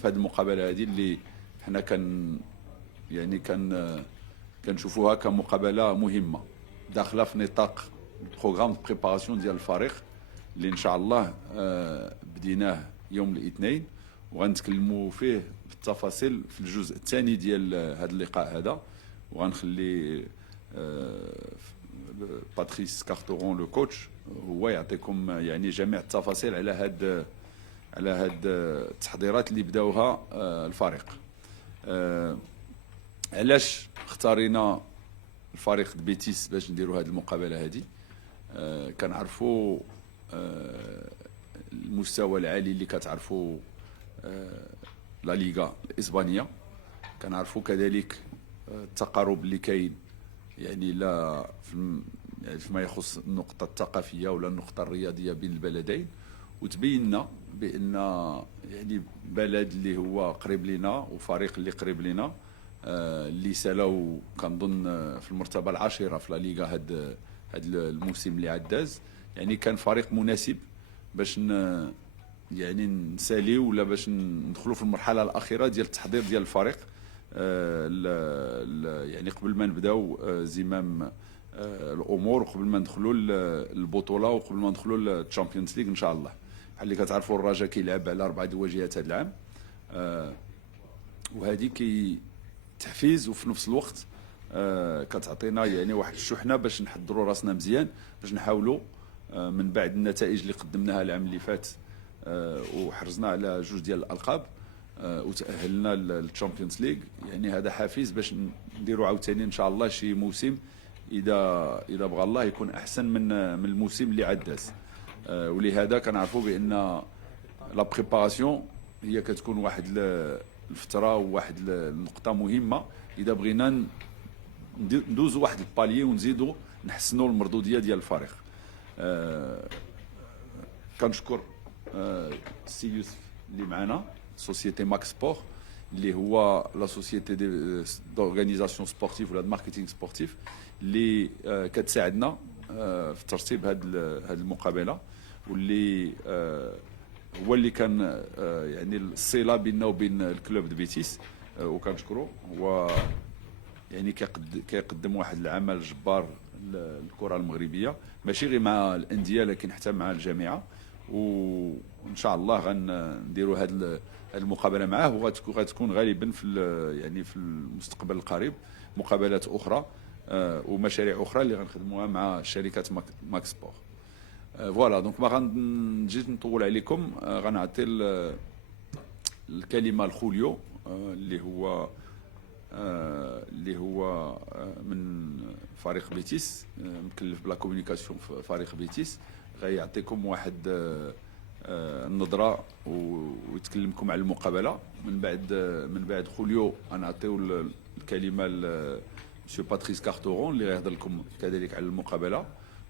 في هذه المقابله هذه اللي حنا كنشوفوها كمقابله مهمه داخله في نطاق البروغرام دو بريباراسيون ديال الفريق اللي ان شاء الله بديناه يوم الاثنين، وغنتكلموا فيه بالتفاصيل في الجزء الثاني ديال هذا اللقاء هذا. وغنخلي باتريس كارتورون لو كوتش هو يعطيكم يعني جميع التفاصيل على هاد التحضيرات اللي بداوها الفريق. علاش اختارينا الفريق بيتيس باش نديروا هذه المقابله هذه؟ كنعرفوا المستوى العالي اللي كتعرفوا لا ليغا الاسبانيه، كنعرفوا كذلك التقارب اللي كاين يعني لا فيما يخص النقطه الثقافيه ولا النقطه الرياضيه بين البلدين. وتبينا بان يعني بلد اللي هو قريب لنا وفريق اللي قريب لنا اللي سالاو كنظن في المرتبه العاشره في لا ليغا هاد الموسم اللي عداز، يعني كان فريق مناسب باش يعني نساليو ولا باش ندخلوا في المرحله الاخيره ديال التحضير ديال الفريق يعني قبل ما نبداو زمام الامور، وقبل ما ندخلوا البطوله، وقبل ما ندخلوا للتشامبيونز ليغ ان شاء الله. بحال اللي كتعرفوا الرجاء كيلعب على 4 واجهات هذا العام، وهذه كي تحفيز وفي نفس الوقت كتعطينا يعني واحد الشحنه باش نحضروا راسنا مزيان باش نحاولوا من بعد النتائج اللي قدمناها العام اللي فات وحرزنا على 2 ديال الالقاب وتاهلنا للتشامبيونز ليغ. يعني هذا حافز باش نديروا عاوتاني ان شاء الله شي موسم اذا بغى الله يكون احسن من الموسم اللي عداز. ولهذا كنعرفوا بان لا بريباراسيون هي كتكون واحد الفتره وواحد النقطه مهمه اذا بغينا ندوزوا واحد الباليي ونزيدوا نحسنوا المردوديه ديال الفريق. كنشكر السي يوسف اللي معنا، سوسيتي ماك سبور اللي هو لا سوسيتي دورغانيزاسيون سبورتيف ولا ماركتينغ سبورتيف اللي كتساعدنا في ترتيب هذه المقابله، واللي هو اللي كان يعني الصله بيننا وبين الكلوب دو بيتيس. وكنشكرو هو يعني كيقدم واحد العمل جبار للكره المغربيه، ماشي غير مع الانديه لكن حتى مع الجامعه. وان شاء الله غنديروا هذه المقابله معاه، وغتكون غالبا في يعني في المستقبل القريب مقابلات اخرى ومشاريع اخرى اللي غنخدموها مع شركه ماك سبور. فوالا دونك ما غنجيش نطول عليكم، غنعطي الكلمه لخوليو اللي هو من فريق بيتيس، مكلف بلا كومونيكاسيون في فريق بيتيس. غيعطيكم واحد النظره ويتكلمكم على المقابله. من بعد خوليو غنعطيو الكلمه لمسيو باتريس كارتورون اللي غيهضر لكم كذلك على المقابله.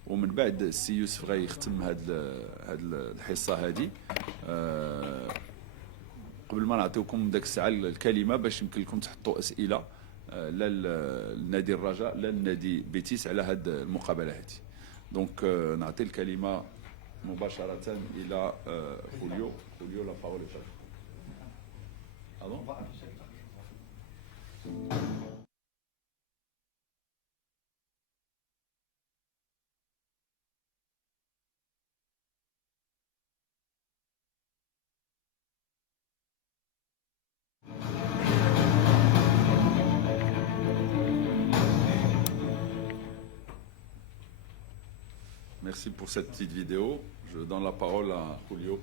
ومن بعد السي يوسف غيختم هاد الحصه هذه قبل ما نعطيوكم داك الساعه الكلمه باش يمكن لكم تحطوا اسئله لا للنادي الرجاء لا للنادي بيتيس على هاد المقابله هذه. دونك نعطي الكلمه مباشره الى خوليو لا بارول. Merci pour cette petite vidéo. Je donne la parole à Julio.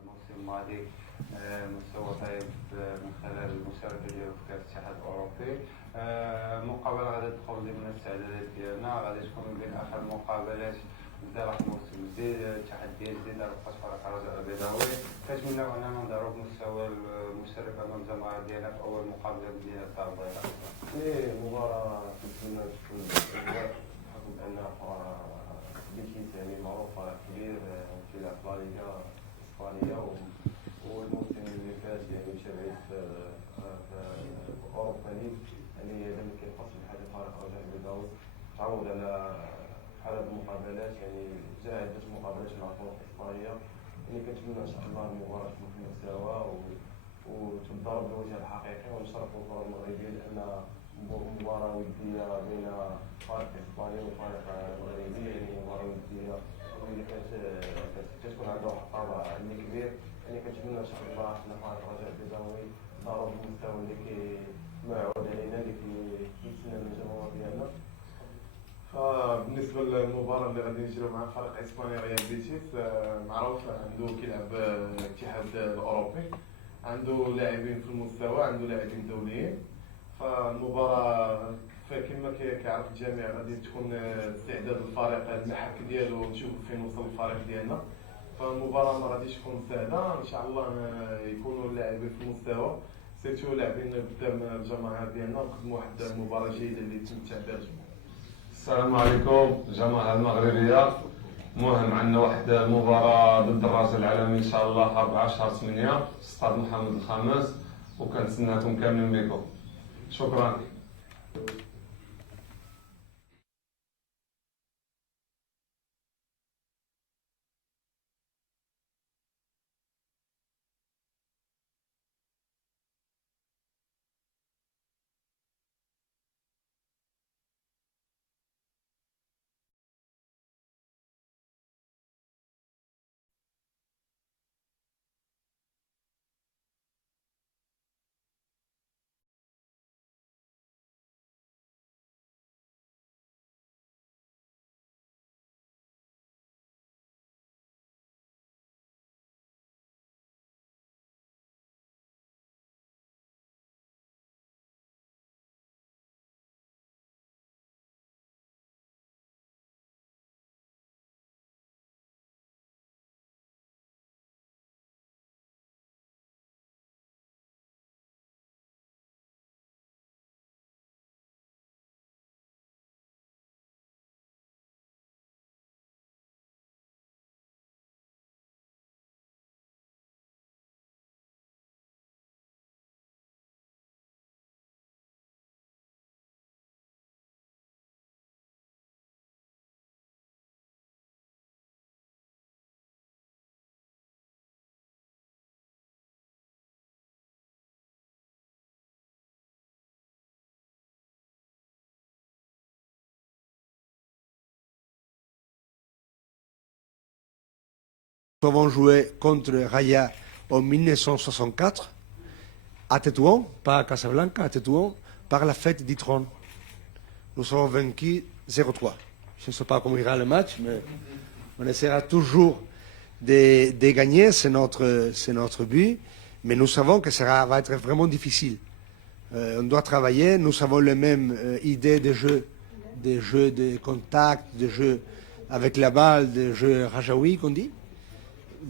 الموسم الماضي مستوى طيب من خلال المشاركه ديالو في كاس الاتحاد الاوروبي. المقابله غادي تدخل ضمن الاستعدادات ديالنا، غادي تكون من بين اخر المقابلات بدا واحد الموسم جديد، تحديات جديده لبقات فريق الرجاء البيضاوي. كنتمناو اننا نظهروا بمستوى المشاركه امام الجماهير ديالنا في اول مقابله مدينه الدار البيضاء. مباراة كنتمنى تكون بحكم أن بيتيس يعني معروف فريق كبير كيلعب في لا ليغا الإسبانية، والموسم اللي فات يعني مشى بعيد في أوروبا ليغ، يعني إذا ما كاين فرصة بحال فريق الرجاء البيضاوي تعوض على بحال هاد المقابلة المقابلات، يعني جا عدة مقابلات مع الفرق الإسبانية، يعني كنتمنى إن شاء الله المباراة تكون في المستوى وتضرب الوجه الحقيقي ونشرفوا الكرة المغربية، لأن مباراة ودية بين فريق إسباني وفريق مغربي، يعني مباراة ودية اللي كتكون عندها واحد الطابع اللي كبير، يعني كنتمنى إن شاء الله أن فريق الرجاء البيضاوي ضرب المستوى اللي كيمعود علينا اللي كيتسنى من الجمهور ديالنا. فبالنسبه للمباراه اللي غادي نجريو مع فريق اسبانيا ريال بيتيس، معروف عنده كيلعب الاتحاد الاوروبي، عنده لاعبين في المستوى، عنده لاعبين دوليين. فالمباراه كما كيعرف الجميع غادي تكون استعداد الفريق المحك ديالو، نشوف فين وصل الفريق ديالنا. فالمباراه ما غاديش تكون سهله، ان شاء الله يكونوا اللاعبين في المستوى، سيرتو لاعبين قدام الجماهير ديالنا، ونقدموا واحد المباراه جيده اللي تمتع بها الجمهور. السلام عليكم الجماعة المغربية. مهم عندنا واحد المباراة ضد الرجاء العالمي إن شاء الله 4 شهر 8 في استاد محمد الخامس، وكنتسناكم كاملين بكم. شكرا. Nous avons joué contre Raya en 1964 à Tétouan, pas à Casablanca, à Tétouan, par la fête du trône. Nous avons vaincu 0-3. Je ne sais pas comment ira le match, mais on essaiera toujours de gagner, c'est notre but. Mais nous savons que ça va être vraiment difficile. On doit travailler, nous avons les mêmes idées de jeu, de contact, de jeu avec la balle, de jeu rajaoui, qu'on dit.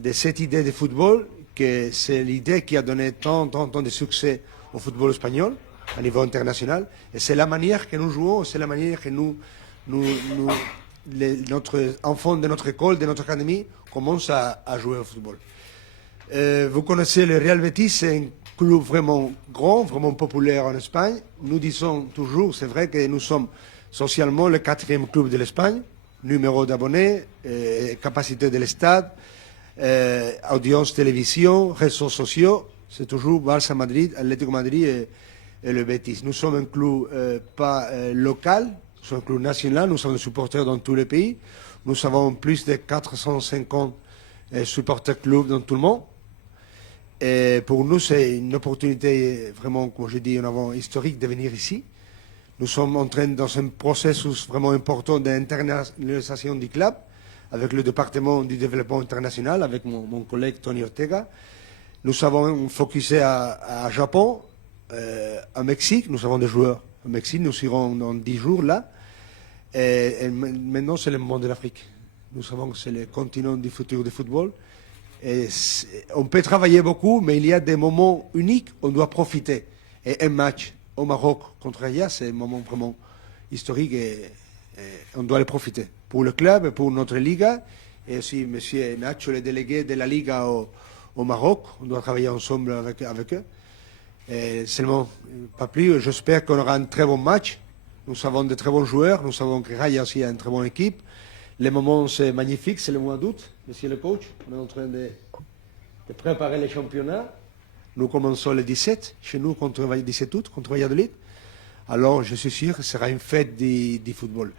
De cette idée de football, que c'est l'idée qui a donné tant de succès au football espagnol à niveau international. Et c'est la manière que nous jouons, c'est la manière que notre enfant de notre école, de notre académie, commence à jouer au football. Vous connaissez le Real Betis, c'est un club vraiment grand, vraiment populaire en Espagne. Nous disons toujours, c'est vrai que nous sommes socialement le 4e club de l'Espagne, numéro d'abonnés, capacité de l'estade, audience télévision, réseaux sociaux, c'est toujours Barça Madrid, Atlético Madrid et le Betis. Nous sommes un club pas local, nous sommes un club national, nous sommes des supporters dans tous les pays. Nous avons plus de 450 supporters clubs dans tout le monde. Et pour nous, c'est une opportunité vraiment, comme je dis, en avant historique de venir ici. Nous sommes en train dans un processus vraiment important d'internationalisation du club, avec le département du développement international, avec mon collègue Tony Ortega. Nous avons focusé à Japon, à Mexique. Nous avons des joueurs au Mexique. Nous irons dans 10 jours là. Et maintenant, c'est le monde de l'Afrique. Nous savons que c'est le continent du futur du football. Et on peut travailler beaucoup, mais il y a des moments uniques, on doit profiter. Et un match au Maroc contre Raya, c'est un moment vraiment historique et on doit le profiter. Pour le club, pour notre Liga, et aussi M. Nacho, le délégué de la Liga au Maroc, on doit travailler ensemble avec eux. Et seulement, pas plus, j'espère qu'on aura un très bon match. Nous avons de très bons joueurs, nous savons que Raya aussi a une très bonne équipe. Les moments, c'est magnifique, c'est le mois d'août, monsieur le coach. On est en train de préparer les championnats. Nous commençons le 17, chez nous, le 17 août, contre Valladolid. Alors, je suis sûr que ce sera une fête du football.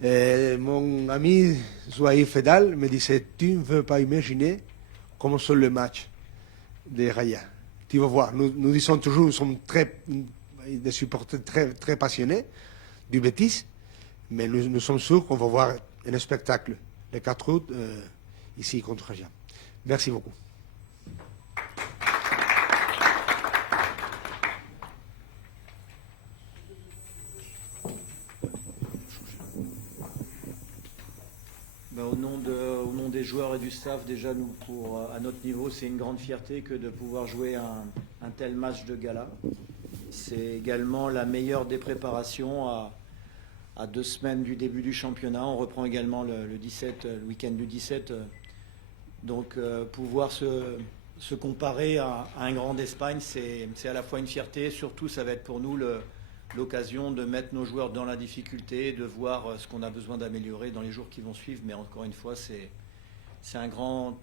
Mon ami Zouaï Fedal me disait, tu ne veux pas imaginer comment sont les matchs des Raya. Tu vas voir, nous disons toujours, nous sommes des supporters très, très passionnés du Betis, mais nous sommes sûrs qu'on va voir un spectacle le 4 août ici contre Raja. Merci beaucoup. Au nom des joueurs et du staff, déjà, nous, à notre niveau, c'est une grande fierté que de pouvoir jouer un tel match de gala. C'est également la meilleure des préparations à 2 semaines du début du championnat. On reprend également le week-end du 17. Donc, pouvoir se comparer à un grand d'Espagne, c'est à la fois une fierté. Surtout, ça va être pour nous l'occasion de mettre nos joueurs dans la difficulté, de voir ce qu'on a besoin d'améliorer dans les jours qui vont suivre. Mais encore une fois, c'est un grand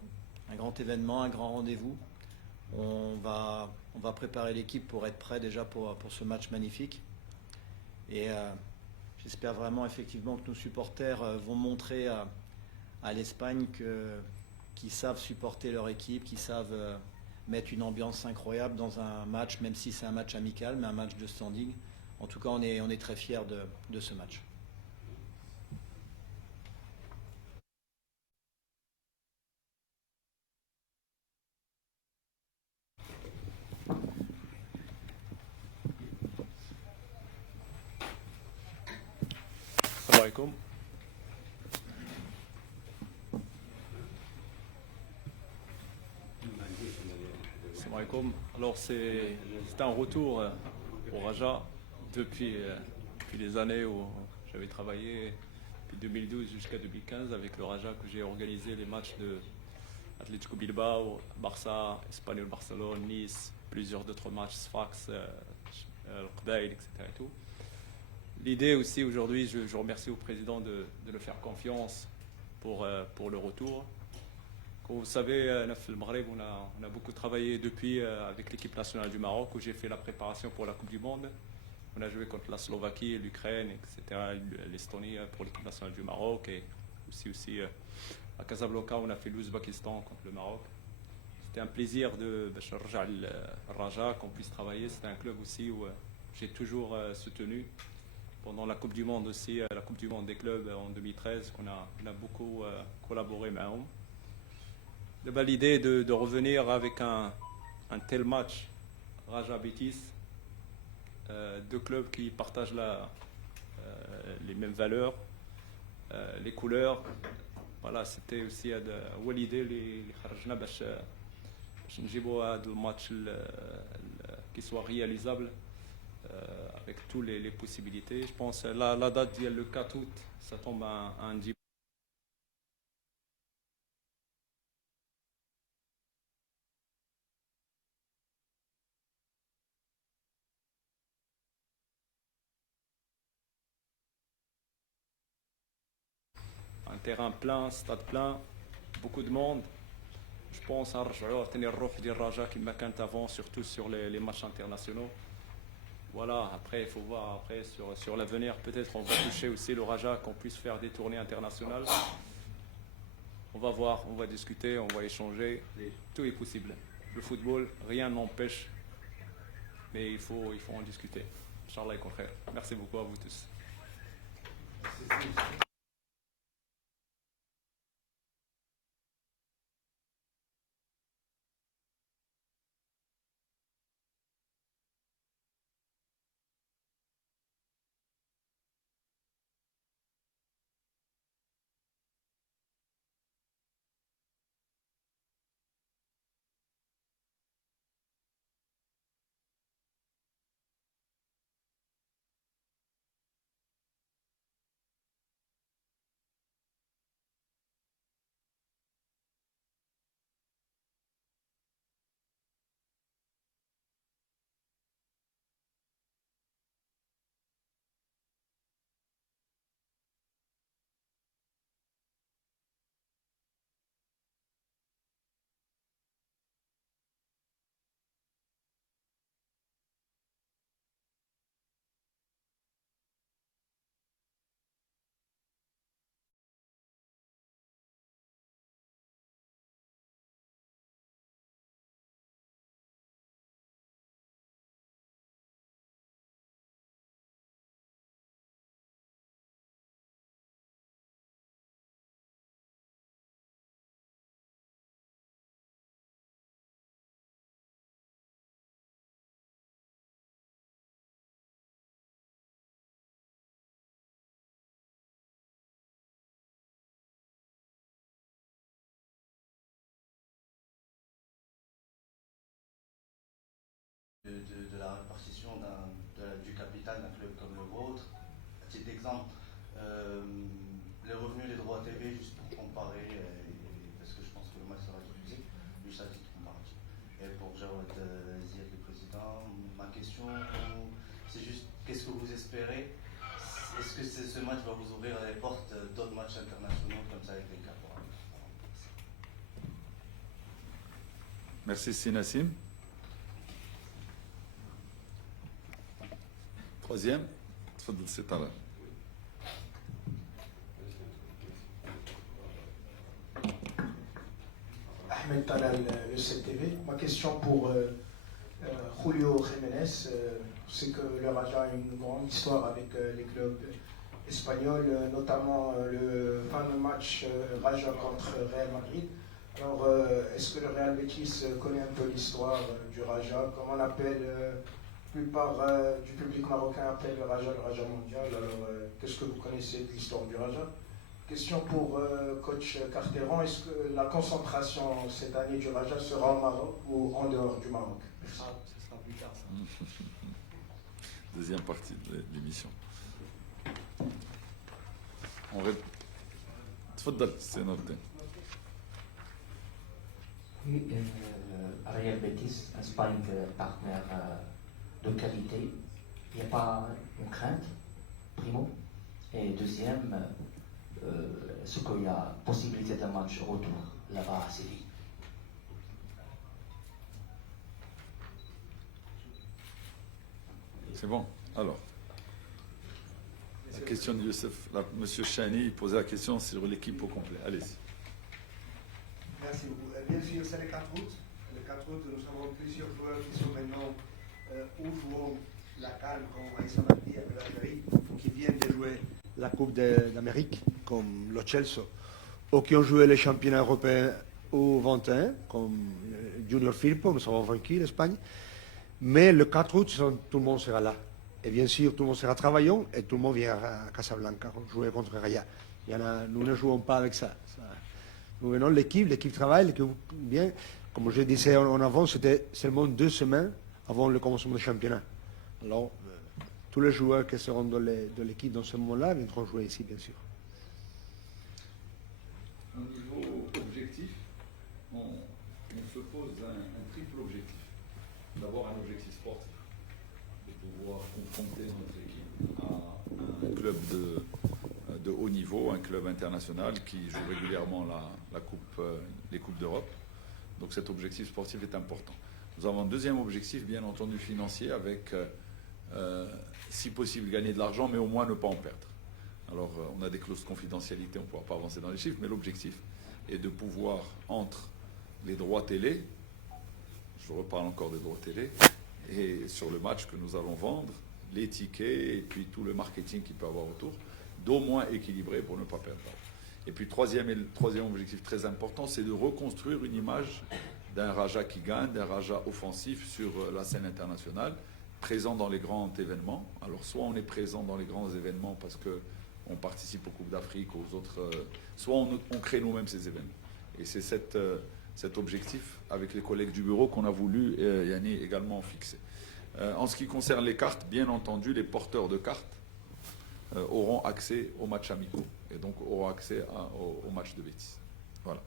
événement, un grand rendez-vous. On va préparer l'équipe pour être prêt déjà pour ce match magnifique. Et j'espère vraiment effectivement que nos supporters vont montrer à l'Espagne qu'ils savent supporter leur équipe, qu'ils savent mettre une ambiance incroyable dans un match, même si c'est un match amical, mais un match de standing. En tout cas, on est très fiers de ce match. Salam alaikum. Salam alaikum. Alors c'est un retour au Raja depuis les années où j'avais travaillé depuis 2012 jusqu'à 2015 avec le Raja, que j'ai organisé les matchs de Atlético Bilbao, Barça, Espanyol Barcelone, Nice, plusieurs d'autres matchs, Sfax, Al-Qdail, etc. Et tout. L'idée aussi aujourd'hui, je remercie au président de nous faire confiance pour le retour. Comme vous savez, le Maghreb, on a beaucoup travaillé depuis avec l'équipe nationale du Maroc, où j'ai fait la préparation pour la Coupe du Monde. On a joué contre la Slovaquie, l'Ukraine, etc., l'Estonie pour l'équipe nationale du Maroc, et aussi à Casablanca, on a fait l'Ouzbékistan contre le Maroc. C'était un plaisir de Raja, qu'on puisse travailler. C'était un club aussi où j'ai toujours soutenu. Pendant la Coupe du Monde aussi, la Coupe du Monde des clubs en 2013, on a beaucoup collaboré avec eux. L'idée de revenir avec un tel match, Raja Betis, 2 clubs qui partagent les mêmes valeurs, les couleurs. Voilà, c'était aussi l'idée اللي خرجنا باش نجيبوا هذا الماتش qui soit réalisable avec toutes les possibilités. Je pense la date le 4 août, ça tombe un dimanche. Un terrain plein, stade plein, beaucoup de monde. Je pense à tenir le روح ديال الرجاء كما كانت avant, surtout sur les matchs internationaux. Voilà, après il faut voir après sur l'avenir, peut-être on va toucher aussi le Raja, qu'on puisse faire des tournées internationales. On va voir, on va discuter, on va échanger, tout est possible. Le football, rien n'empêche, mais il faut en discuter. Inch'Allah, merci beaucoup à vous tous. la répartition du capital d'un club comme le vôtre. Petit exemple, les revenus des droits TV, juste pour comparer, parce que je pense que le match sera diffusé, juste à titre comparatif. Et pour Jawad Ziad, le président, ma question, c'est juste qu'est-ce que vous espérez? Est-ce que ce match va vous ouvrir les portes d'autres matchs internationaux comme ça avec les Caporal? Merci Sinassim. Troisième, c'est à là. Ahmed Talal, le CTV. Ma question pour Julio Jiménez, c'est que le Raja a une grande histoire avec les clubs espagnols, notamment le fameux match Raja contre Real Madrid. Alors, est-ce que le Real Betis connaît un peu l'histoire du Raja? Comme on appelle, la plupart du public marocain appelle le Raja mondial. Alors, qu'est-ce que vous connaissez de l'histoire du Raja? Question pour coach Carteron, est-ce que la concentration cette année du Raja sera au Maroc ou en dehors du Maroc? Ce sera plus tard, ça. Deuxième partie de l'émission. تفضل c'est noté. Oui, Real Betis, Espagne, partenaire de qualité. Il n'y a pas une crainte, primo. Et deuxième, ce qu'il y a possibilité d'un match retour là-bas à Séville. C'est bon. Alors, la question de Youssef, Monsieur Chani posait la question sur l'équipe au complet. Allez-y. Merci beaucoup. Bien sûr, c'est le 4 août. Le 4 août, nous avons plusieurs joueurs qui sont maintenant ou jouant la CAN, comme Aïssa Mati avec l'Algérie, qui viennent de jouer la Coupe d'Amérique, comme le Chelsea, ou qui ont joué les championnats européens au 21, comme Junior Firpo, nous avons vaincu l'Espagne. Mais le 4 août, tout le monde sera là. Et bien sûr, tout le monde sera travaillant et tout le monde vient à Casablanca jouer contre Raya. Nous ne jouons pas avec ça. Nous venons l'équipe travaille, l'équipe vient. Comme je disais en avant, c'était seulement 2 semaines avant le commencement du championnat. Alors, tous les joueurs qui seront de l'équipe dans ce moment-là viendront jouer ici, bien sûr. Au niveau objectif, on se pose un triple objectif. D'abord un objectif sportif, de pouvoir confronter notre équipe à un club de haut niveau, un club international qui joue régulièrement les Coupes d'Europe. Donc cet objectif sportif est important. Nous avons un deuxième objectif, bien entendu financier, avec, si possible, gagner de l'argent, mais au moins ne pas en perdre. Alors on a des clauses de confidentialité, on ne pourra pas avancer dans les chiffres, mais l'objectif est de pouvoir, entre les droits télé, je reparle encore des droits télé, et sur le match que nous allons vendre, les tickets et puis tout le marketing qu'il peut avoir autour, d'au moins équilibrer pour ne pas perdre. Et puis troisième objectif très important, c'est de reconstruire une image d'un Raja qui gagne, d'un Raja offensif sur la scène internationale, présent dans les grands événements. Alors soit on est présent dans les grands événements parce qu'on participe aux Coupes d'Afrique, aux autres, soit on crée nous-mêmes ces événements. Et c'est cet objectif avec les collègues du bureau qu'on a voulu Yanni également fixer. En ce qui concerne les cartes, bien entendu, les porteurs de cartes auront accès aux matchs amicaux et donc auront accès au match de Betis. Voilà.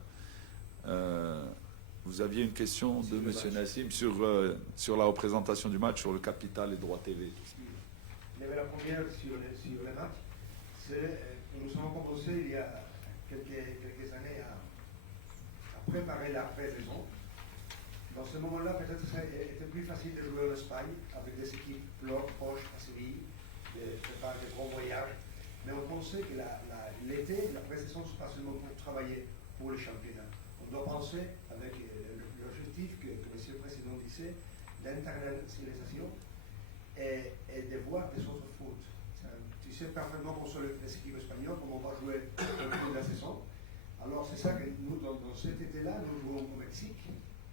Vous aviez une question de M. Nassim sur la représentation du match, sur le capital et droit TV. La première sur le match, c'est nous avons commencé il y a quelques années à préparer la pré-saison. Dans ce moment-là, peut-être c'était plus facile de jouer en Espagne avec des équipes proches à Séville, de faire des gros voyages. Mais on pensait que l'été, la pré-saison, c'est pas seulement pour travailler pour le championnat. On doit penser avec l'objectif que M. le Président disait, d'internationalisation et de voir des autres foot. Tu sais parfaitement pour les équipes espagnoles comment on va jouer au cours de la saison. Alors c'est ça que nous, dans cet été-là, nous jouons au Mexique,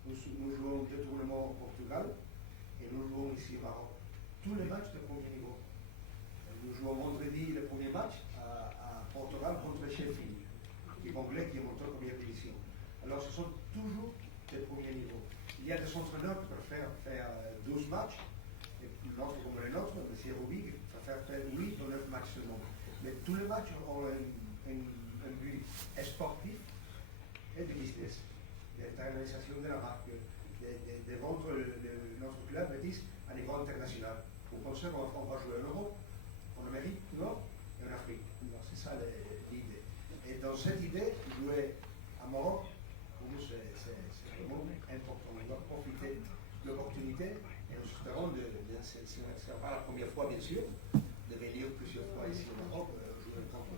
nous jouons deux tournements au Portugal et nous jouons ici au Maroc. Tous les matchs de premier niveau. Nous jouons vendredi le premier match à Portugal contre Sheffield, l'équipe anglaise qui est montée en première division. Alors ce sont toujours des premiers niveaux. Il y a des entraîneurs qui peuvent faire 12 matchs Mais tous les matchs ont un but sportif et de business, d'internalisation de la marque, de vendre notre club Betis à niveau international. Pour penser qu'on va jouer en Europe, en Amérique du Nord et en Afrique. C'est ça l'idée. Et dans cette idée, jouer à Maroc, pour nous, c'est vraiment important. On doit profiter de l'opportunité et nous espérons, ce ne sera pas la première fois, bien sûr, de venir plusieurs fois ici au Maroc, jouer contre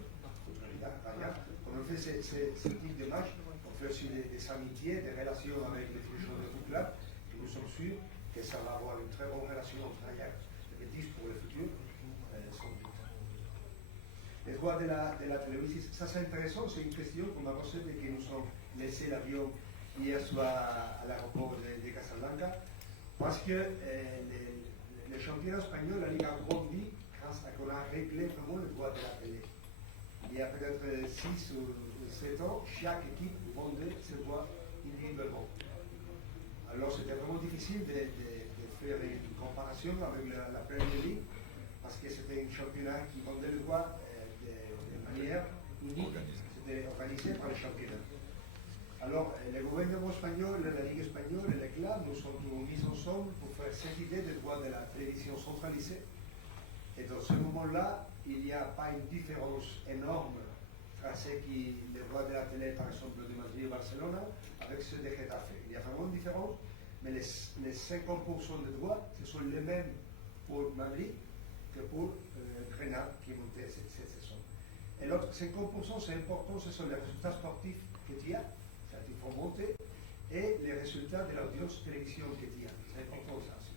Raja. Quand on fait ce type de match, on fait aussi des amitiés, des relations avec les dirigeants de tout club. Et nous sommes sûrs que ça va avoir une très bonne relation entre Ajax et Betis pour le futur. Les droits de la télévision, ça c'est intéressant, c'est une question qu'on m'a posée dès que nous avons laissé l'avion hier soir à l'aéroport de Casablanca, parce que le championnat espagnol, la Ligue a grandi grâce à qu'on a réglé vraiment le droit de la télé. Il y a peut-être 6 ou 7 ans, chaque équipe vendait ses droits individuellement. Alors c'était vraiment difficile de faire une comparaison avec la Premier League, parce que c'était un championnat qui vendait le droit de manière unique, c'était organisé par le championnat. Alors, le gouvernement espagnol, la Ligue espagnole et les clubs nous sont mis ensemble pour faire cette idée de droit de la télévision centralisée. Et dans ce moment-là, il n'y a pas une différence énorme entre les droits de la télé, par exemple, de Madrid et Barcelone, avec ceux de Getafe. Il y a vraiment une différence, mais les 50% de droits, ce sont les mêmes pour Madrid que pour Grenade qui est monté cette saison. Et l'autre 50%, c'est important, ce sont les résultats sportifs qu'il y a, c'est-à-dire qu'il faut monter, et les résultats de l'audience télévision qu'il y a. C'est important ça aussi.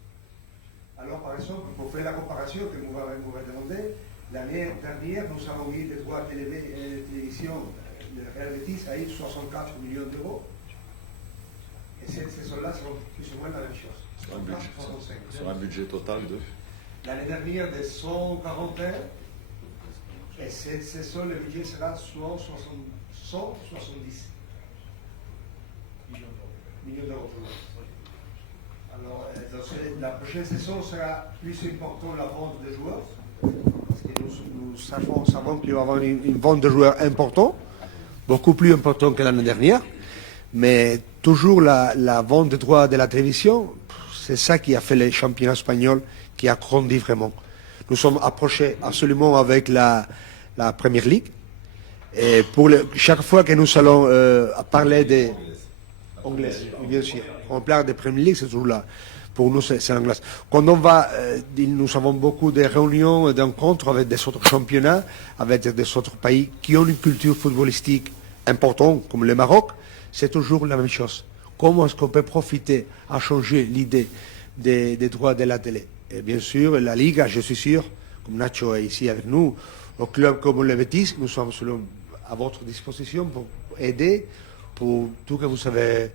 Alors, par exemple, pour faire la comparaison que vous m'avez demandé, l'année dernière, nous avons eu des droits de télévision, le Real Betis a eu 64 millions d'euros, et cette saison-là, c'est plus ou moins la même chose. Sur un budget total de... L'année dernière, de 141, et cette saison, le budget sera 170 millions d'euros. Alors, la prochaine saison sera plus importante la vente de joueurs, parce que nous savons qu'il va y avoir une vente de joueurs importante, beaucoup plus importante que l'année dernière, mais toujours la vente de droits de la télévision, c'est ça qui a fait le championnat espagnol, qui a grandi vraiment. Nous sommes approchés absolument avec la Premier League, et chaque fois que nous allons parler des anglais, bien sûr, on parle de Premier League, c'est toujours là. Pour nous, c'est l'anglais. Quand on va, nous avons beaucoup de réunions, d'encontres avec des autres championnats, avec des autres pays qui ont une culture footballistique importante, comme le Maroc, c'est toujours la même chose. Comment est-ce qu'on peut profiter à changer l'idée des droits de la télé? Et bien sûr, la Ligue, je suis sûr, comme Nacho est ici avec nous, au club comme le Betis, nous sommes à votre disposition pour aider, pour tout que vous avez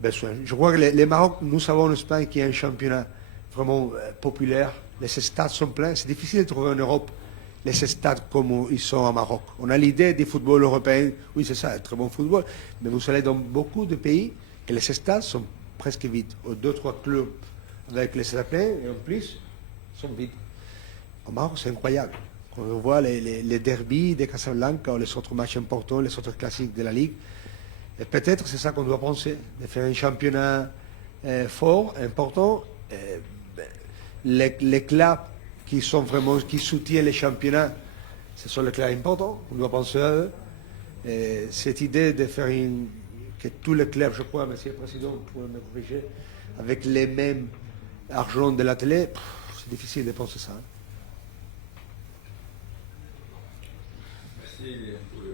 besoin. Je crois que le Maroc, nous savons en Espagne qu'il y a un championnat vraiment populaire. Les stades sont pleins. C'est difficile de trouver en Europe les stades comme ils sont au Maroc. On a l'idée du football européen. Oui, c'est ça, un très bon football. Mais vous allez dans beaucoup de pays et les stades sont presque vides. 2-3 clubs avec les stades pleins et en plus, sont vides. Au Maroc, c'est incroyable. Quand on voit les derbies de Casablanca ou les autres matchs importants, les autres classiques de la Ligue, et peut-être c'est ça qu'on doit penser, de faire un championnat fort, important. Les clubs qui soutiennent les championnats, ce sont les clubs importants, on doit penser à eux. Et cette idée de faire que tous les clubs, je crois, Monsieur le Président, vous pouvez me corriger, avec les mêmes argent de la télé, c'est difficile de penser ça.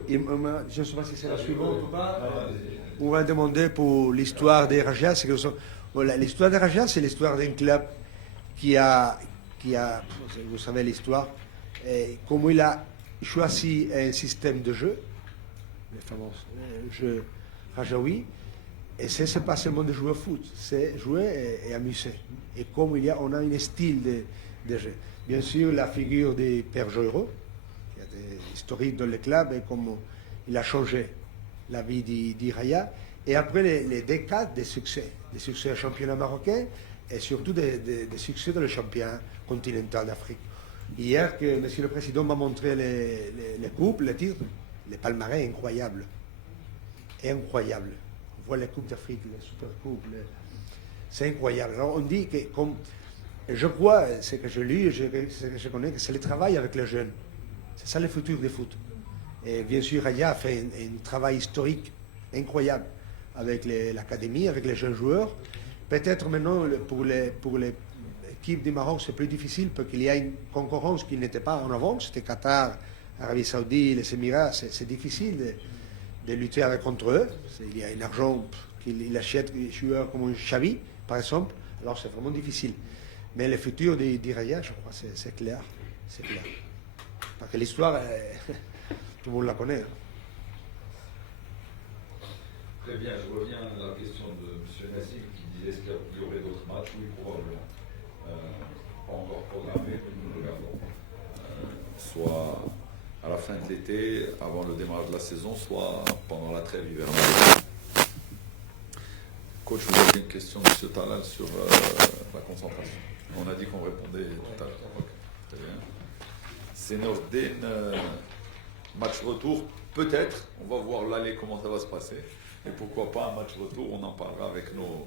Je ne sais pas si c'est la suivante ou pas. On va demander pour l'histoire des Raja. Voilà, l'histoire des Raja, c'est l'histoire d'un club qui a, vous savez l'histoire, comment il a choisi un système de jeu, le fameux jeu Rajaoui, et c'est pas seulement de jouer au foot, c'est jouer et amuser. Et comme on a un style de jeu. Bien sûr, la figure de Père Joiro, historique dans le club et comment il a changé la vie d'Iraya. Et après les décades de succès au championnat marocain et surtout des succès dans le championnat continental d'Afrique. Hier, que Monsieur le Président m'a montré les coupes, les titres, les palmarès incroyables. Incroyables. On voit les coupes d'Afrique, les super coupes. C'est incroyable. Alors on dit que, comme je crois, ce que je lis, ce que je connais, que c'est le travail avec les jeunes. C'est ça le futur du foot. Et bien sûr, Raya a fait un travail historique incroyable avec l'académie, avec les jeunes joueurs. Peut-être maintenant, pour l'équipe du Maroc, c'est plus difficile parce qu'il y a une concurrence qui n'était pas en avant. C'était Qatar, Arabie Saoudite, les Émirats. C'est difficile de lutter contre eux. Il y a un argent qu'il achète des joueurs comme Xavi, par exemple. Alors c'est vraiment difficile. Mais le futur d'Iraya, je crois, c'est clair. C'est clair. Parce que l'histoire, tout le monde la connaît. Très bien, je reviens à la question de M. Nassim qui disait est-ce qu'il y aurait d'autres matchs? Oui, probablement. Pas encore programmés, mais nous regardons. Soit à la fin de l'été, avant le démarrage de la saison, soit pendant la trêve hivernale. Coach, vous avez une question de M. Talal sur la concentration. On a dit qu'on répondait tout à l'heure. Okay. Très bien. C'est Nordin, match retour, peut-être. On va voir l'aller comment ça va se passer. Et pourquoi pas un match retour, on en parlera avec nos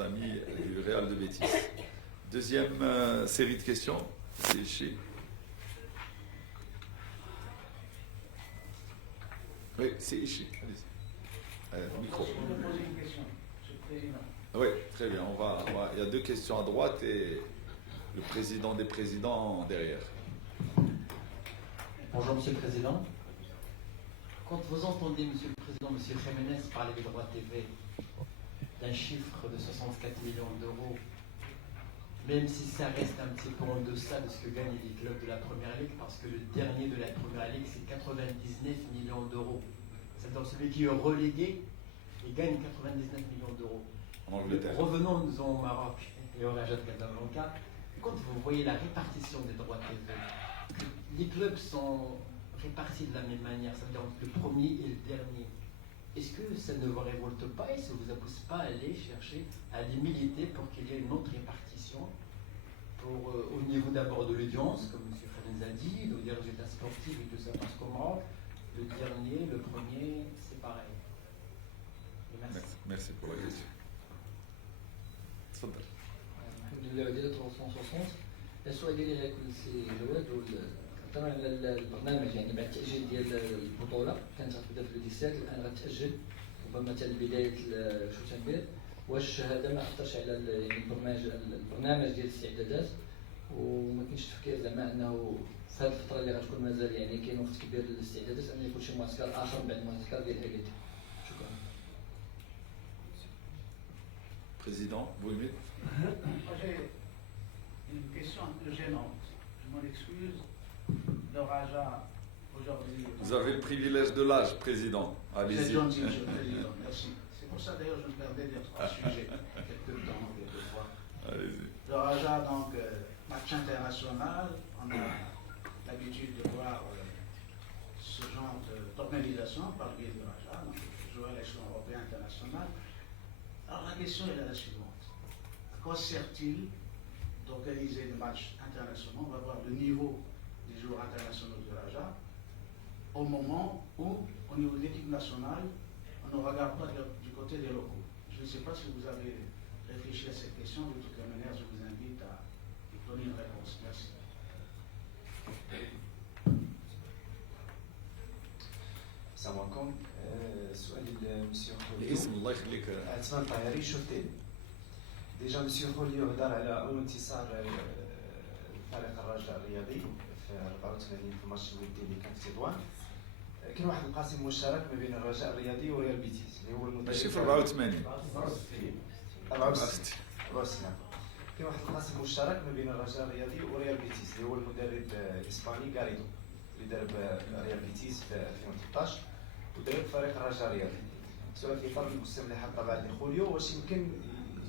amis du Real de Betis. Deuxième série de questions, c'est chez... Oui, c'est ici. Micro. Je vais poser une question, Monsieur le Président. Oui, très bien. Il y a deux questions à droite et le président des présidents derrière. Bonjour Monsieur le Président. Quand vous entendez Monsieur le Président, Monsieur Jiménez parler des droits TV d'un chiffre de 64 millions d'euros, même si ça reste un petit peu en deçà de ce que gagnent les clubs de la Première Ligue, parce que le dernier de la Première Ligue, c'est 99 millions d'euros. C'est-à-dire celui qui est relégué, il gagne 99 millions d'euros. En Angleterre. Revenons-nous au Maroc et au Raja de Casablanca. Quand vous voyez la répartition des droits TV, les clubs sont répartis de la même manière, c'est-à-dire entre le premier et le dernier. Est-ce que ça ne vous révolte pas et ça ne vous pousse pas à aller chercher, à aller militer pour qu'il y ait une autre répartition au niveau d'abord de l'audience, comme M. Khaled a dit, des résultats sportifs et tout ça, parce qu'au Maroc, le dernier, le premier, c'est pareil. Et merci. Merci pour la question. تفضل. الحمد لله ودينا 360. السؤال ديالي غيكون سي جواد كنهضر على البرنامج يعني بعد التاجيل ديال البطوله كانت غتبدا في 17 الان غتاجل ربما حتى لبدايه شتنبر. واش هذا ما اثرش على يعني البرنامج ديال الاستعدادات وما كاينش تفكير زعما انه في هذه الفتره اللي غتكون مازال يعني كاين وقت كبير للاستعدادات ان يكون شي معسكر اخر بعد المعسكر ديال هاكيت. شكرا. Président, vous aimez? J'ai une question un peu gênante. Je m'en excuse. Le Raja, aujourd'hui... Vous avez le privilège de l'âge, Président. Allez-y. C'est gentil, Monsieur le Président. Merci. C'est pour ça d'ailleurs je me permets d'être trois sujets, quelquefois. Allez-y. Le Raja, donc, match international, on a l'habitude de voir ce genre d'organisation par le biais du Raja, donc jouer à l'échelon européen international. Alors la question est la suivante. À quoi sert-il d'organiser des matchs internationaux? On va voir le niveau des joueurs internationaux du Raja au moment où, au niveau de l'équipe nationale, on ne regarde pas du côté des locaux. Je ne sais pas si vous avez réfléchi à cette question. De toute manière, je vous invite à donner une réponse. Merci. السلام عليكم. سؤالي لمسيو خوليو. الاسم الله يخليك. عثمان طاهري شفتي. ديجا مسيو خوليو هضر على أول انتصار فريق الرجاء الرياضي في 84 في الماتش الودي اللي كان في تطوان. كاين واحد القاسم مشترك ما بين الرجاء الرياضي وريال بيتيس اللي هو المدرب. ماشي في 84. 64. كاين واحد القاسم مشترك ما بين الرجاء الرياضي وريال بيتيس اللي هو المدرب الاسباني غاريدو اللي درب ريال بيتيس في 2013 ودرب فريق الرجاء الرياضي. سؤال في اطار المستملحه طبعا لخوليو واش يمكن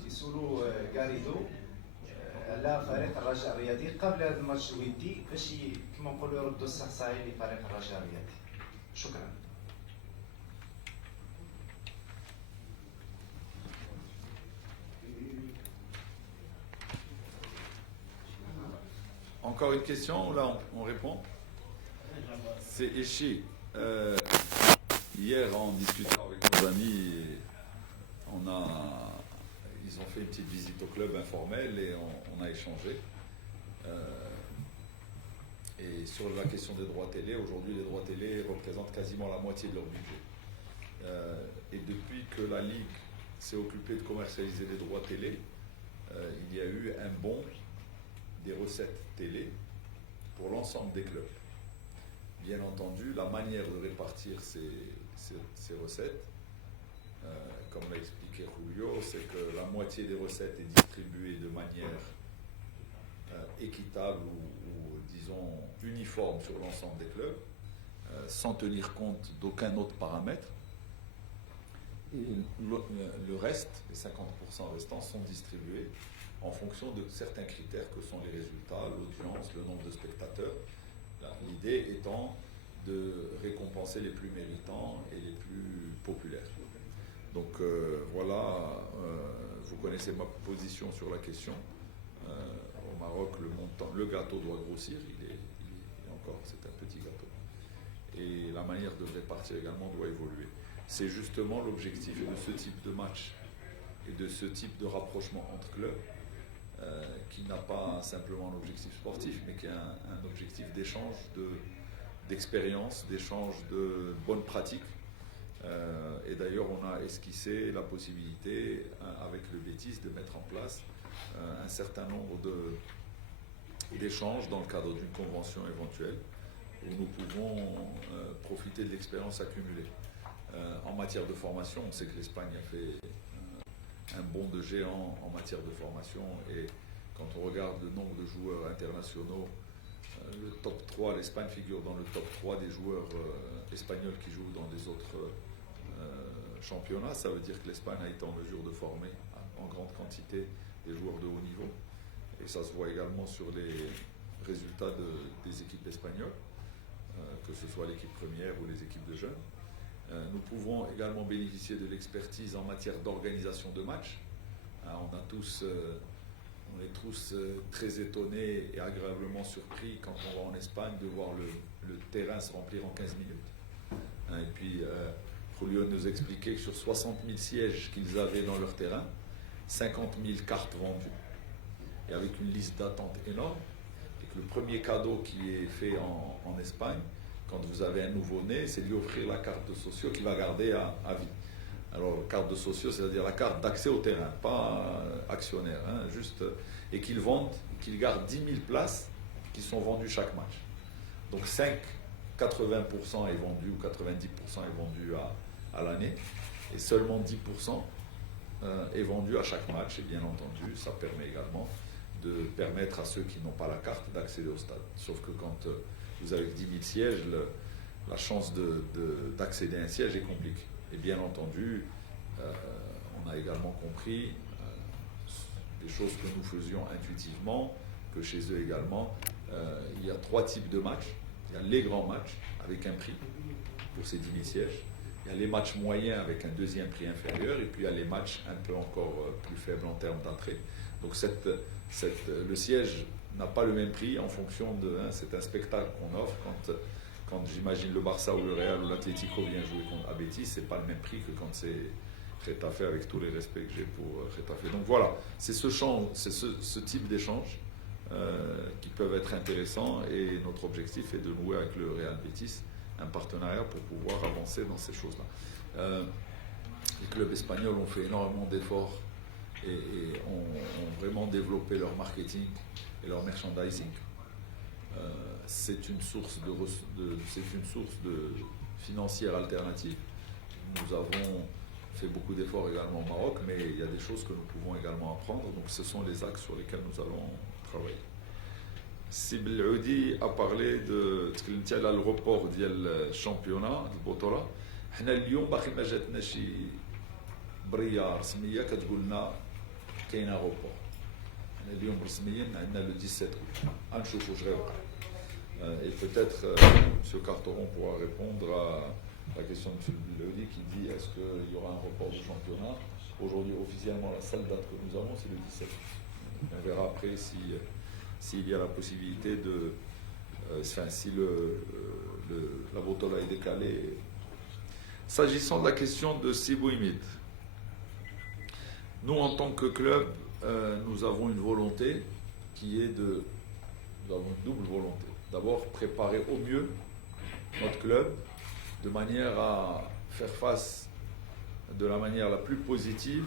يسولوا غاريدو على فريق الرجاء الرياضي قبل هذا الماتش الودي باش كما نقولوا يردوا الصحصحي لفريق الرجاء الرياضي. شكرا. Encore une question, là on répond. C'est Ishi. Hier, en discutant avec nos amis, ils ont fait une petite visite au club informel et on a échangé. Et sur la question des droits télé, aujourd'hui les droits télé représentent quasiment la moitié de leur budget. Et depuis que la Ligue s'est occupée de commercialiser les droits télé, il y a eu un bond des recettes télé pour l'ensemble des clubs. Bien entendu, la manière de répartir ces recettes, comme l'a expliqué Julio, c'est que la moitié des recettes est distribuée de manière équitable ou disons uniforme sur l'ensemble des clubs, sans tenir compte d'aucun autre paramètre. Et le reste, les 50% restants, sont distribués en fonction de certains critères que sont les résultats, l'audience, le nombre de spectateurs. L'idée étant de récompenser les plus méritants et les plus populaires. Donc voilà, vous connaissez ma position sur la question. Au Maroc, le gâteau doit grossir, c'est un petit gâteau. Et la manière de répartir également doit évoluer. C'est justement l'objectif de ce type de match et de ce type de rapprochement entre clubs qui n'a pas simplement un objectif sportif, mais qui a un objectif d'échange d'expérience, d'échange de bonnes pratiques. Et d'ailleurs, on a esquissé la possibilité, avec le Betis, de mettre en place un certain nombre d'échanges dans le cadre d'une convention éventuelle, où nous pouvons profiter de l'expérience accumulée. En matière de formation, on sait que l'Espagne a fait un bond de géant en matière de formation, et quand on regarde le nombre de joueurs internationaux, le top 3, l'Espagne figure dans le top 3 des joueurs espagnols qui jouent dans les autres championnats. Ça veut dire que l'Espagne a été en mesure de former en grande quantité des joueurs de haut niveau, et ça se voit également sur les résultats des équipes espagnoles, que ce soit l'équipe première ou les équipes de jeunes. Nous pouvons également bénéficier de l'expertise en matière d'organisation de matchs. On est tous très étonnés et agréablement surpris quand on va en Espagne de voir le terrain se remplir en 15 minutes. Et puis, Julio nous expliquait que sur 60 000 sièges qu'ils avaient dans leur terrain, 50 000 cartes vendues, et avec une liste d'attente énorme, et que le premier cadeau qui est fait en Espagne, quand vous avez un nouveau-né, c'est de lui offrir la carte de socio qu'il va garder à vie. Alors, carte de socio, c'est-à-dire la carte d'accès au terrain, pas actionnaire, juste, et qu'ils vendent, qu'ils gardent 10 000 places qui sont vendues chaque match. Donc 80% est vendu, ou 90% est vendu à l'année, et seulement 10% est vendu à chaque match. Et bien entendu, ça permet également de permettre à ceux qui n'ont pas la carte d'accéder au stade. Sauf que quand vous avez 10 000 sièges, la chance d'accéder à un siège est compliquée. Et bien entendu, on a également compris des choses que nous faisions intuitivement, que chez eux également. Il y a 3 types de matchs. Il y a les grands matchs avec un prix pour ces 10 000 sièges. Il y a les matchs moyens avec un deuxième prix inférieur. Et puis il y a les matchs un peu encore plus faibles en termes d'entrée. Donc le siège n'a pas le même prix en fonction de... c'est un spectacle qu'on offre quand j'imagine le Barça ou le Real ou l'Atlético vient jouer contre Betis, c'est pas le même prix que quand c'est Getafe, avec tous les respects que j'ai pour Getafe. Donc voilà, c'est ce type d'échange qui peuvent être intéressants, et notre objectif est de nouer avec le Real Betis un partenariat pour pouvoir avancer dans ces choses-là. Les clubs espagnols ont fait énormément d'efforts et ont vraiment développé leur marketing et leur merchandising. C'est une source financière alternative. Nous avons fait beaucoup d'efforts également au Maroc, mais il y a des choses que nous pouvons également apprendre. Donc ce sont les axes sur lesquels nous allons travailler. Sibel Aoudi a parlé de le report du championnat de Botola. حنا اليوم باقي ما جاتنا شي بريه رسميه كتقول لنا كاينه روبور. حنا اليوم رسميا عندنا لو 17 غنشوفوا واش غيوقع. Et peut-être M. Carteron pourra répondre à la question de M. Leudi qui dit est-ce qu'il y aura un report du championnat. Aujourd'hui, officiellement, la seule date que nous avons, c'est le 17. On verra après si s'il y a la possibilité de... si la Botola est décalée. S'agissant de la question de Sibou Imit, nous, en tant que club, nous avons une volonté qui est de... Nous avons une double volonté. D'abord, préparer au mieux notre club de manière à faire face de la manière la plus positive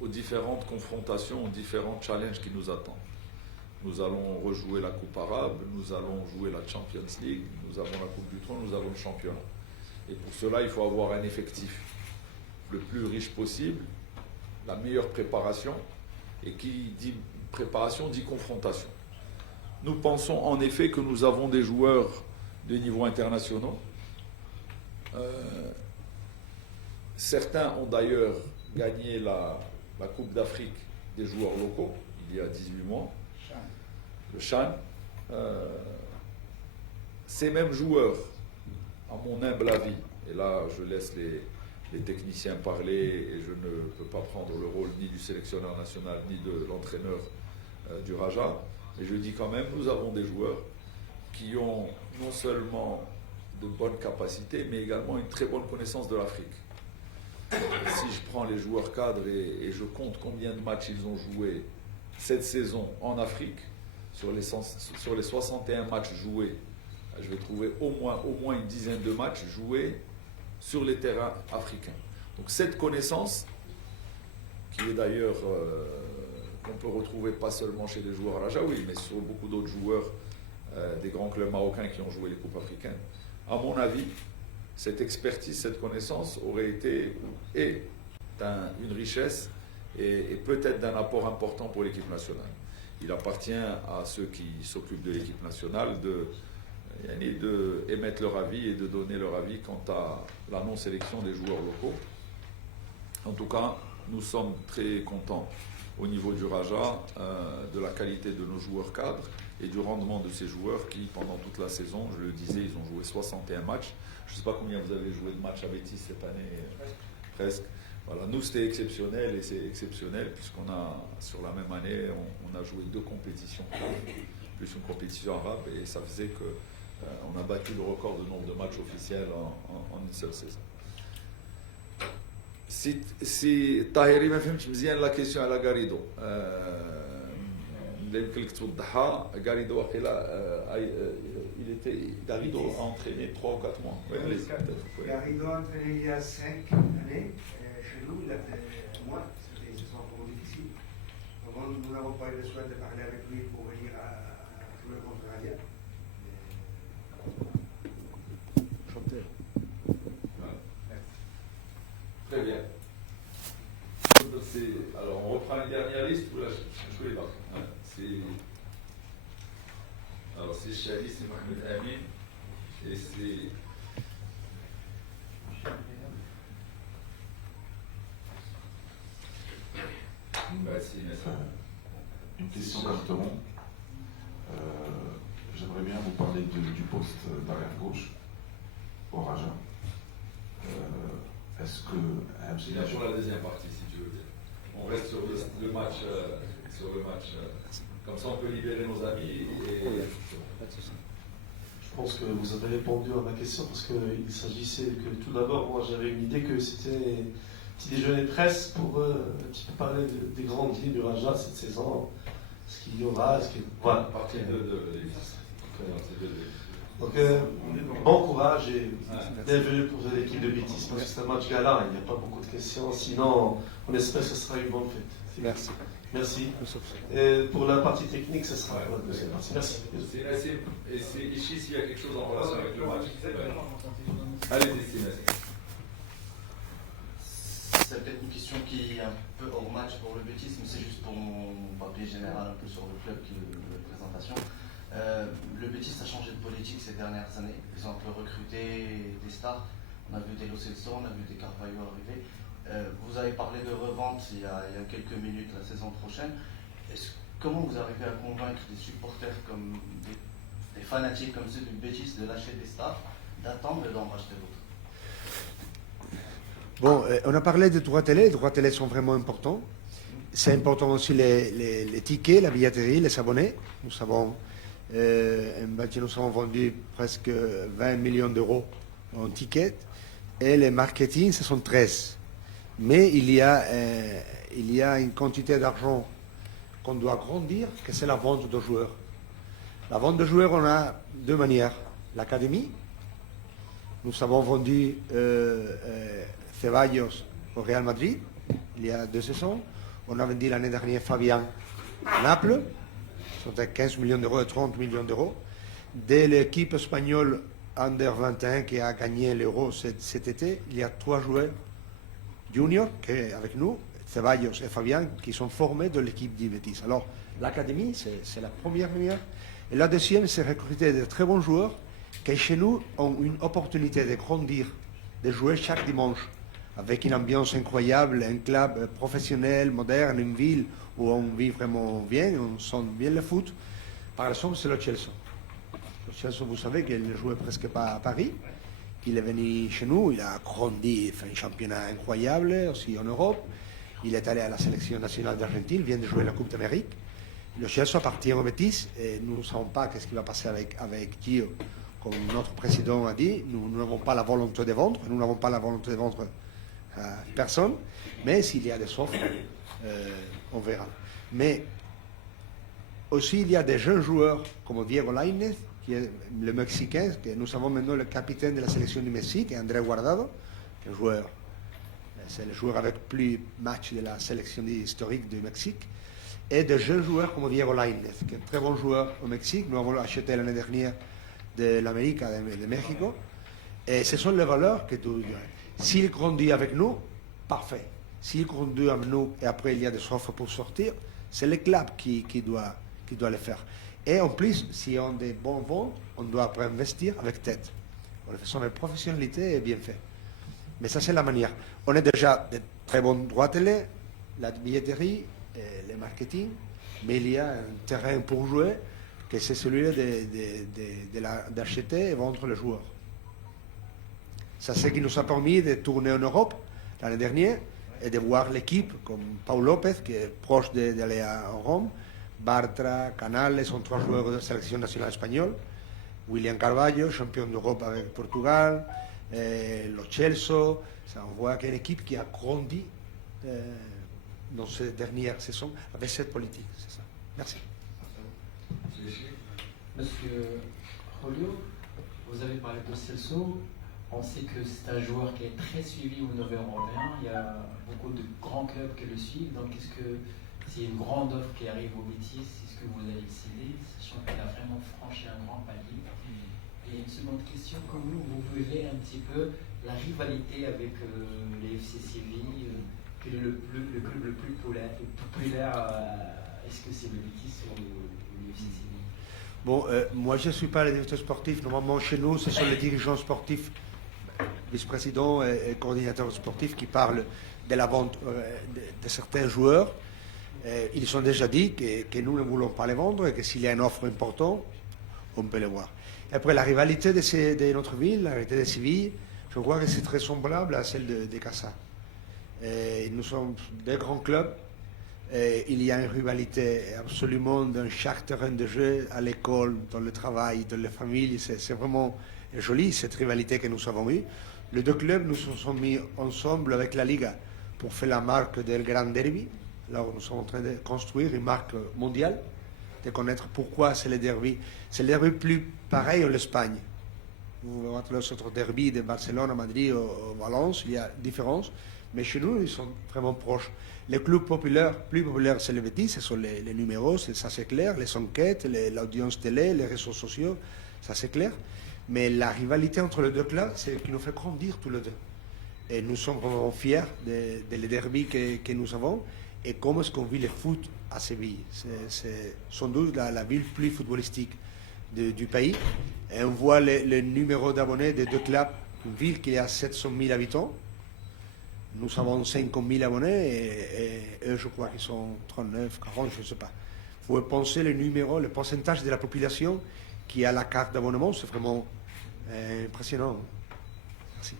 aux différentes confrontations, aux différents challenges qui nous attendent. Nous allons rejouer la Coupe arabe, nous allons jouer la Champions League, nous avons la Coupe du Trône, nous avons le championnat. Et pour cela, il faut avoir un effectif le plus riche possible, la meilleure préparation, et qui dit préparation dit confrontation. Nous pensons en effet que nous avons des joueurs de niveau international. Certains ont d'ailleurs gagné la Coupe d'Afrique des joueurs locaux il y a 18 mois, le Chan. Ces mêmes joueurs, à mon humble avis, et là je laisse les techniciens parler et je ne peux pas prendre le rôle ni du sélectionneur national ni de l'entraîneur du Raja, mais je dis quand même, nous avons des joueurs qui ont non seulement de bonnes capacités, mais également une très bonne connaissance de l'Afrique. Si je prends les joueurs cadres et je compte combien de matchs ils ont joué cette saison en Afrique, sur les 61 matchs joués, je vais trouver au moins une dizaine de matchs joués sur les terrains africains. Donc cette connaissance, qui est d'ailleurs qu'on peut retrouver pas seulement chez les joueurs rajaouis, mais sur beaucoup d'autres joueurs des grands clubs marocains qui ont joué les coupes africaines, à mon avis, cette expertise, cette connaissance aurait été et une richesse et peut-être d'un apport important pour l'équipe nationale. Il appartient à ceux qui s'occupent de l'équipe nationale de émettre leur avis et de donner leur avis quant à la non-sélection des joueurs locaux. En tout cas, nous sommes très contents au niveau du Raja de la qualité de nos joueurs cadres et du rendement de ces joueurs qui, pendant toute la saison, je le disais, ils ont joué 61 matchs. Je ne sais pas combien vous avez joué de matchs à Betis cette année, presque. Voilà, nous c'était exceptionnel et c'est exceptionnel puisqu'on a, sur la même année, on a joué 2 compétitions, plus une compétition arabe, et ça faisait qu'on a battu le record de nombre de matchs officiels en une seule saison. Si Tahiri ما فهمتش مزيان la question à la Garrido. Garrido il était Garrido a entraîné 3 ou 4 mois. Garrido a entraîné il y a 5 années chez nous, il a fait moins, c'était une saison vraiment difficile. Donc nous n'avons pas eu le soin de parler avec lui pour venir à jouer contre Raja. Chanter. Très bien. Alors on reprend une dernière liste ou là je les pas. Alors c'est Chali, c'est Mohamed Amin et c'est une question carteron. J'aimerais bien vous parler du poste d'arrière gauche au Raja. Est-ce que c'est bien pour la deuxième partie si tu veux bien. On reste sur le match, comme ça on peut libérer nos amis et... Je pense que vous avez répondu à ma question parce qu'il s'agissait que tout d'abord, moi j'avais une idée que c'était un petit déjeuner presse pour un petit peu parler des grandes lignes du Raja cette saison, ce qu'il y aura, ce qu'il... Voilà. Partie Donc, bon courage et bienvenue pour l'équipe de Betis parce que c'est un match gala, il n'y a pas beaucoup de questions, sinon on espère que ce sera une bonne fête. Merci. Merci. Et pour la partie technique, ce sera la deuxième partie. Merci. Et c'est ici s'il y a quelque chose en relation avec le match. Allez-y, merci. C'est peut-être une question qui est un peu hors match pour le Betis, mais c'est juste pour mon papier général un peu sur le club de présentation. Le Betis a changé de politique ces dernières années. Ils ont un peu recruté des stars. On a vu des Lo Celso, on a vu des Carvalho arriver. Vous avez parlé de revente il y a quelques minutes la saison prochaine. Comment vous arrivez à convaincre des supporters comme des fanatiques comme ceux du Betis de lâcher des stars, d'attendre et d'en racheter d'autres? Bon, on a parlé de droits télé. Les droits télé sont vraiment importants. c'est important aussi les tickets, la billetterie, les abonnés. Nous avons vendu presque 20 millions d'euros en tickets. Et les marketing, ce sont 13. Mais il y a une quantité d'argent qu'on doit grandir, que c'est la vente de joueurs. La vente de joueurs, on a deux manières. L'académie, nous avons vendu Ceballos au Real Madrid, il y a 2 saisons. On a vendu l'année dernière Fabian à Naples, c'était 15 millions d'euros et 30 millions d'euros. De l'équipe espagnole Under 21 qui a gagné l'Euro cet été, il y a 3 joueurs juniors avec nous, Ceballos et Fabian, qui sont formés de l'équipe du Betis. Alors, l'académie, c'est la première manière. Et la deuxième, c'est recruter de très bons joueurs qui, chez nous, ont une opportunité de grandir, de jouer chaque dimanche, avec une ambiance incroyable, un club professionnel, moderne, une ville où on vit vraiment bien, on sent bien le foot. Par exemple, c'est le Chelsea. Le Chelsea, vous savez qu'il ne jouait presque pas à Paris. Il est venu chez nous, il a grandi, il fait un championnat incroyable aussi en Europe. Il est allé à la sélection nationale d'Argentine, il vient de jouer la Coupe d'Amérique. Le Chelsea appartient au Betis et nous ne savons pas ce qui va passer avec Gio. Comme notre président a dit, nous n'avons pas la volonté de vendre, nous n'avons pas la volonté de vendre à personne, mais s'il y a des offres, on verra. Mais aussi, il y a des jeunes joueurs comme Diego Lainez, qui est le Mexicain, que nous avons maintenant le capitaine de la sélection du Mexique, André Guardado, qui est un joueur, c'est le joueur avec plus de matchs de la sélection historique du Mexique, et de jeunes joueurs comme Diego Lainez, qui est un très bon joueur au Mexique. Nous avons acheté l'année dernière de l'Amérique, de Mexique, et ce sont les valeurs que tu... S'il grandit avec nous, parfait. S'il grandit avec nous et après il y a des offres pour sortir, c'est le club qui doit le faire. Et en plus, si on a des bons ventes, on doit après investir avec tête. On le fait avec professionnalité et bien fait. Mais ça, c'est la manière. On a déjà de très bons droits télé, la billetterie, le marketing, mais il y a un terrain pour jouer, que c'est celui d'acheter et vendre les joueurs. Ça, c'est ce qui nous a permis de tourner en Europe l'année dernière et de voir l'équipe comme Paul Lopez, qui est proche d'aller à Rome, Bartra, Canales, sont 3 joueurs de la sélection nationale espagnole, William Carvalho, champion d'Europe avec Portugal, le Chelsea. Ça, on voit qu'il y a une équipe qui a grandi dans ces dernières saisons avec cette politique. C'est ça. Merci. Monsieur Julio, vous avez parlé de Celso. On sait que c'est un joueur qui est très suivi au niveau européen. Il y a beaucoup de grands clubs qui le suivent. Donc, est-ce que c'est une grande offre qui arrive au Betis? Est-ce que vous allez le céder, sachant qu'il a vraiment franchi un grand palier? Et une seconde question, comment vous vivez un petit peu la rivalité avec les FC Séville, quel est le club le plus populaire? Est-ce que c'est le Betis ou le FC Séville? Bon, moi je ne suis pas le directeur sportif. Normalement, chez nous, ce sont les dirigeants sportifs, vice-présidents et coordinateurs sportifs qui parlent de la vente de certains joueurs. Ils ont déjà dit que nous ne voulons pas les vendre et que s'il y a une offre importante, on peut les voir. Et après, la rivalité de notre ville, la rivalité de Séville, je crois que c'est très semblable à celle de Casa. Nous sommes des grands clubs. Il y a une rivalité absolument dans chaque terrain de jeu, à l'école, dans le travail, dans les familles. C'est vraiment joli, cette rivalité que nous avons eue. Les deux clubs nous sommes mis ensemble avec la Liga pour faire la marque del Grand Derby. Alors nous sommes en train de construire une marque mondiale, de connaître pourquoi c'est le derby. C'est le derby plus pareil en Espagne. Vous voyez les autres derbys de Barcelone, Madrid ou Valence, il y a différence. Mais chez nous, ils sont vraiment proches. Les clubs populaires, plus populaires, c'est le Betis, ce sont les numéros, ça c'est clair, les enquêtes, l'audience télé, les réseaux sociaux, ça c'est clair. Mais la rivalité entre les deux clubs, c'est ce qui nous fait grandir tous les deux. Et nous sommes vraiment fiers des derbys que nous avons et comment est-ce qu'on vit le foot à Séville. C'est sans doute la ville plus footballistique du pays. Et on voit le numéro d'abonnés des deux clubs, une ville qui a 700 000 habitants. Nous avons 50 000 abonnés et eux, je crois qu'ils sont 39, 40, je ne sais pas. Vous pouvez penser le numéro, le pourcentage de la population qui a la carte d'abonnement, c'est vraiment impressionnant. Merci.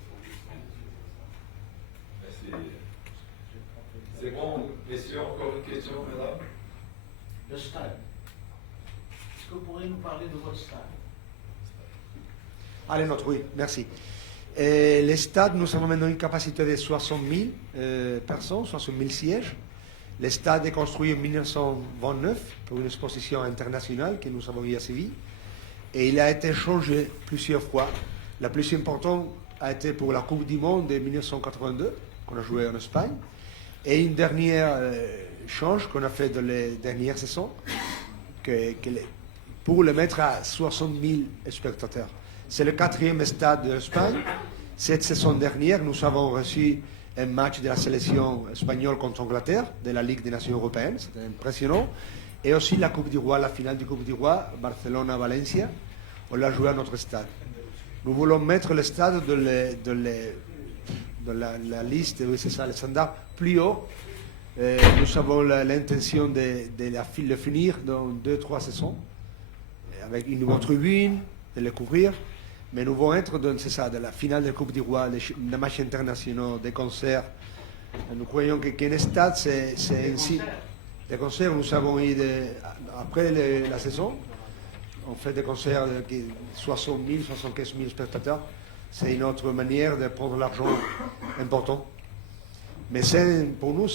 C'est bon, messieurs, encore une question. question, madame? Le stade. Est-ce que vous pourriez nous parler de votre stade? Allez, notre, oui, merci. Et les stades, nous avons maintenant une capacité de 60 000 personnes, 60 000 sièges. Le stade est construit en 1929 pour une exposition internationale que nous avons eu à Séville. Et il a été changé plusieurs fois. La plus importante a été pour la Coupe du Monde de 1982, qu'on a joué en Espagne. Et une dernière change qu'on a fait dans les dernières saisons, pour le mettre à 60 000 spectateurs. C'est le 4e stade d'Espagne. Cette saison dernière, nous avons reçu un match de la sélection espagnole contre l'Angleterre, de la Ligue des Nations Européennes. C'était impressionnant. Et aussi la Coupe du Roi, la finale du Coupe du Roi, Barcelone-Valencia. On l'a joué à notre stade. Nous voulons mettre le stade dans la liste, oui, c'est ça, le standard plus haut. Nous avons l'intention de le finir dans 2-3 saisons, avec une nouvelle tribune, de le couvrir. Mais nous allons être dans, c'est ça, de la finale de la Coupe du Roi, des matchs internationaux, des concerts. Nous croyons qu'un stade, c'est ainsi. Des concerts, nous avons eu, après la saison, on fait des concerts de 60 000, 75 000 spectateurs. C'est une autre manière de prendre l'argent important. Mais pour nous,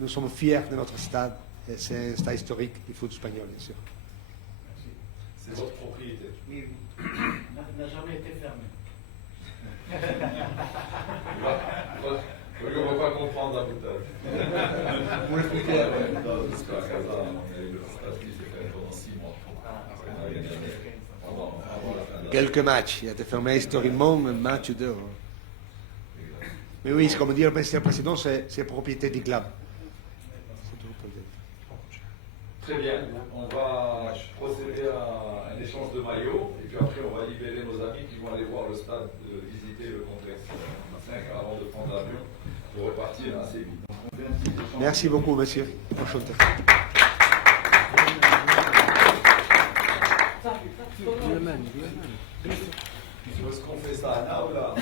nous sommes fiers de notre stade. C'est un stade historique du foot espagnol, bien sûr. C'est votre propriété. Oui, oui. N'a jamais été fermé. On ne va pas comprendre la boutade. Pour expliquer, jusqu'à Casa, on a eu le stade qui s'est fait pendant 6 mois. Quelques matchs. Il a été fermé historiquement, un match ou deux. Mais oui, c'est comme dire le président, c'est propriété du club. Très bien, on va procéder à un échange de maillots et puis après on va libérer nos amis qui vont aller voir le stade, visiter le complexe 5 avant de prendre l'avion pour repartir à Séville. Merci beaucoup, monsieur. Enchanté. Est-ce qu'on fait ça à Naoula?